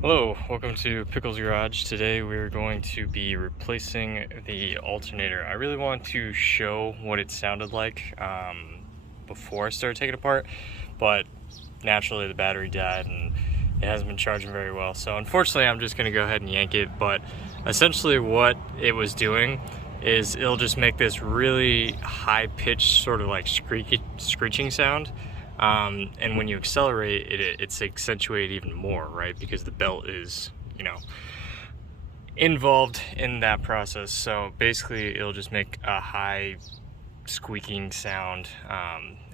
Hello, welcome to Pickle's Garage. Today we're going to be replacing the alternator. I really want to show what it sounded like before I started taking it apart, but naturally the battery died and it hasn't been charging very well. So unfortunately I'm just going to go ahead and yank it, but essentially what it was doing is it'll just make this really high-pitched sort of like screeching sound. And when you accelerate, it's accentuated even more, right? Because the belt is, involved in that process. So basically, it'll just make a high squeaking sound,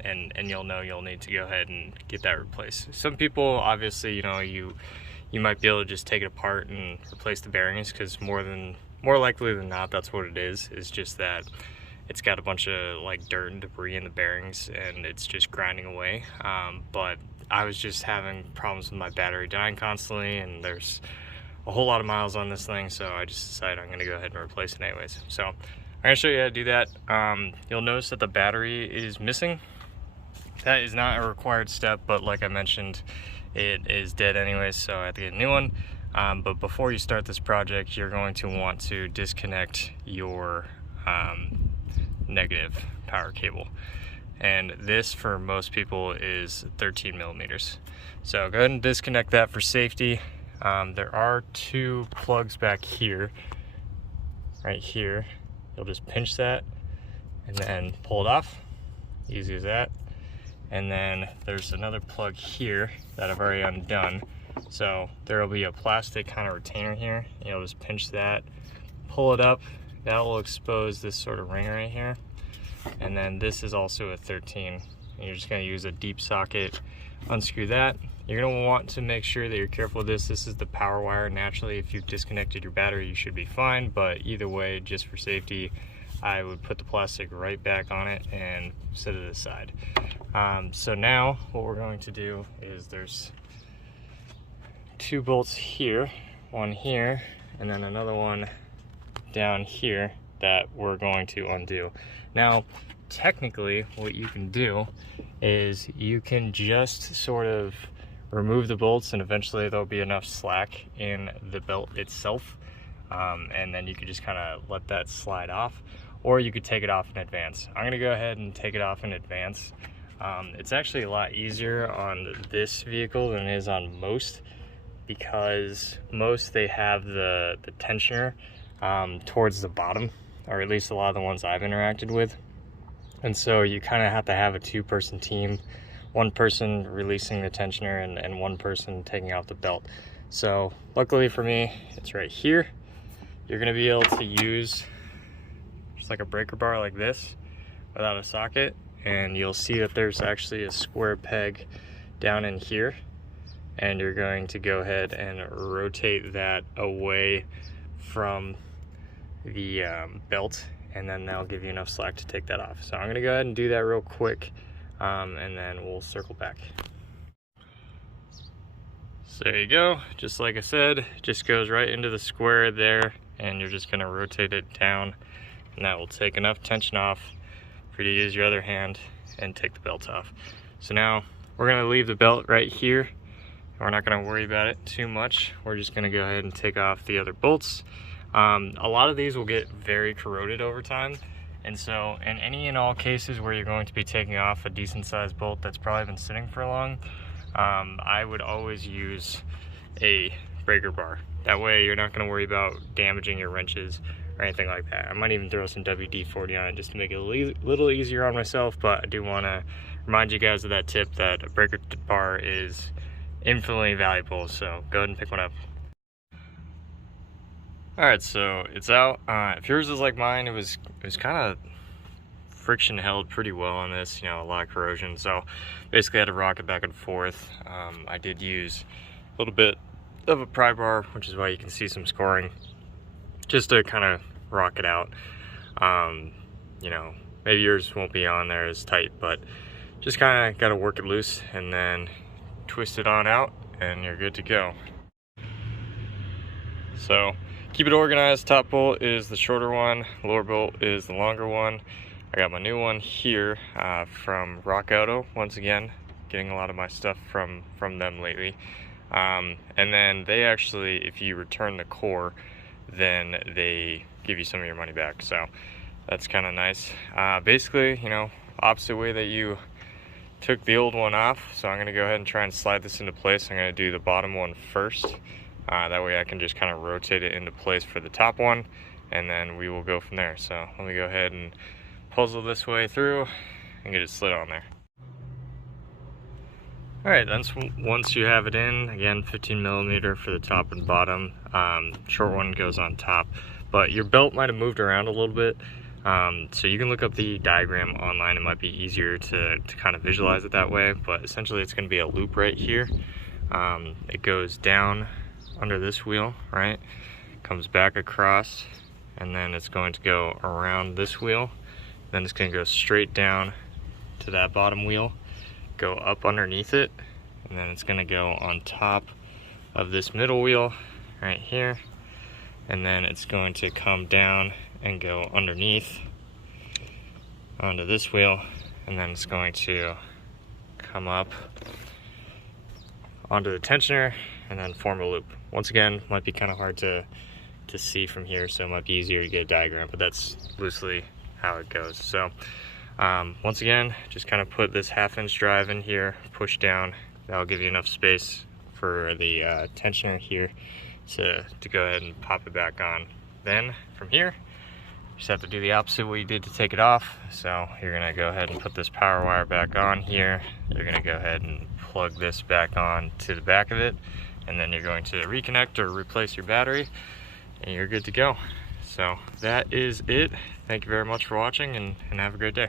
and you'll know you'll need to go ahead and get that replaced. Some people, obviously, you might be able to just take it apart and replace the bearings, because more likely than not, that's what it is. It's just that it's got a bunch of like dirt and debris in the bearings and it's just grinding away. But I was just having problems with my battery dying constantly, and there's a whole lot of miles on this thing, so I just decided I'm gonna go ahead and replace it anyways. So I'm gonna show you how to do that. You'll notice that the battery is missing. That is not a required step, but like I mentioned, it is dead anyways, so I have to get a new one. But before you start this project, you're going to want to disconnect your negative power cable, and this for most people is 13 millimeters. So go ahead and disconnect that for safety. There are two plugs back here, right here. You'll just pinch that and then pull it off, easy as that. And then there's another plug here that I've already undone. So there will be a plastic kind of retainer here. You'll just pinch that, pull it up. That will expose this sort of ring right here. And then this is also a 13. And you're just going to use a deep socket, unscrew that. You're going to want to make sure that you're careful with this. This is the power wire. Naturally, if you've disconnected your battery, you should be fine. But either way, just for safety, I would put the plastic right back on it and set it aside. So now what we're going to do is there's two bolts here, one here, and then another one down here that we're going to undo. Now, technically, what you can do is you can just sort of remove the bolts, and eventually there'll be enough slack in the belt itself, and then you could just kind of let that slide off, or you could take it off in advance. I'm gonna go ahead and take it off in advance. It's actually a lot easier on this vehicle than it is on most, because most they have the tensioner towards the bottom, or at least a lot of the ones I've interacted with. And so you kind of have to have a two-person team, one person releasing the tensioner and one person taking off the belt. So luckily for me, it's right here. You're going to be able to use just like a breaker bar like this without a socket, and you'll see that there's actually a square peg down in here, and you're going to go ahead and rotate that away from the belt, and then that'll give you enough slack to take that off. So I'm gonna go ahead and do that real quick, and then we'll circle back. So there you go, just like I said, it just goes right into the square there, and you're just gonna rotate it down, and that will take enough tension off for you to use your other hand and take the belt off. So now we're gonna leave the belt right here. We're not gonna worry about it too much. We're just gonna go ahead and take off the other bolts. A lot of these will get very corroded over time, and so in any and all cases where you're going to be taking off a decent sized bolt that's probably been sitting for long, I would always use a breaker bar. That way you're not going to worry about damaging your wrenches or anything like that. I might even throw some WD-40 on it just to make it a little easier on myself, but I do want to remind you guys of that tip, that a breaker bar is infinitely valuable, so go ahead and pick one up. Alright, so it's out. If yours is like mine, it was kind of friction held pretty well on this, a lot of corrosion, so basically I had to rock it back and forth. I did use a little bit of a pry bar, which is why you can see some scoring, just to kind of rock it out. Maybe yours won't be on there as tight, but just kind of got to work it loose and then twist it on out and you're good to go. So keep it organized. Top bolt is the shorter one, lower bolt is the longer one. I got my new one here from Rock Auto. Once again, getting a lot of my stuff from them lately. And then they actually, if you return the core, then they give you some of your money back. So that's kind of nice. Basically, you know, opposite way that you took the old one off. So I'm going to go ahead and try and slide this into place. I'm going to do the bottom one first. That way I can just kind of rotate it into place for the top one, and then we will go from there. So let me go ahead and puzzle this way through and get it slid on there. Alright, then once you have it in, again 15mm for the top and bottom, short one goes on top, but your belt might have moved around a little bit, so you can look up the diagram online. It might be easier to kind of visualize it that way, but essentially it's going to be a loop right here. It goes down under this wheel, right, comes back across, and then it's going to go around this wheel, then it's going to go straight down to that bottom wheel, go up underneath it, and then it's going to go on top of this middle wheel right here, and then it's going to come down and go underneath onto this wheel, and then it's going to come up onto the tensioner and then form a loop. Once again, might be kind of hard to see from here, so it might be easier to get a diagram, but that's loosely how it goes. So once again, just kind of put this 1/2" drive in here, push down. That'll give you enough space for the tensioner here to go ahead and pop it back on. Then from here, you just have to do the opposite what you did to take it off. So you're gonna go ahead and put this power wire back on here. You're gonna go ahead and plug this back on to the back of it, and then you're going to reconnect or replace your battery, and you're good to go. So that is it. Thank you very much for watching, and have a great day.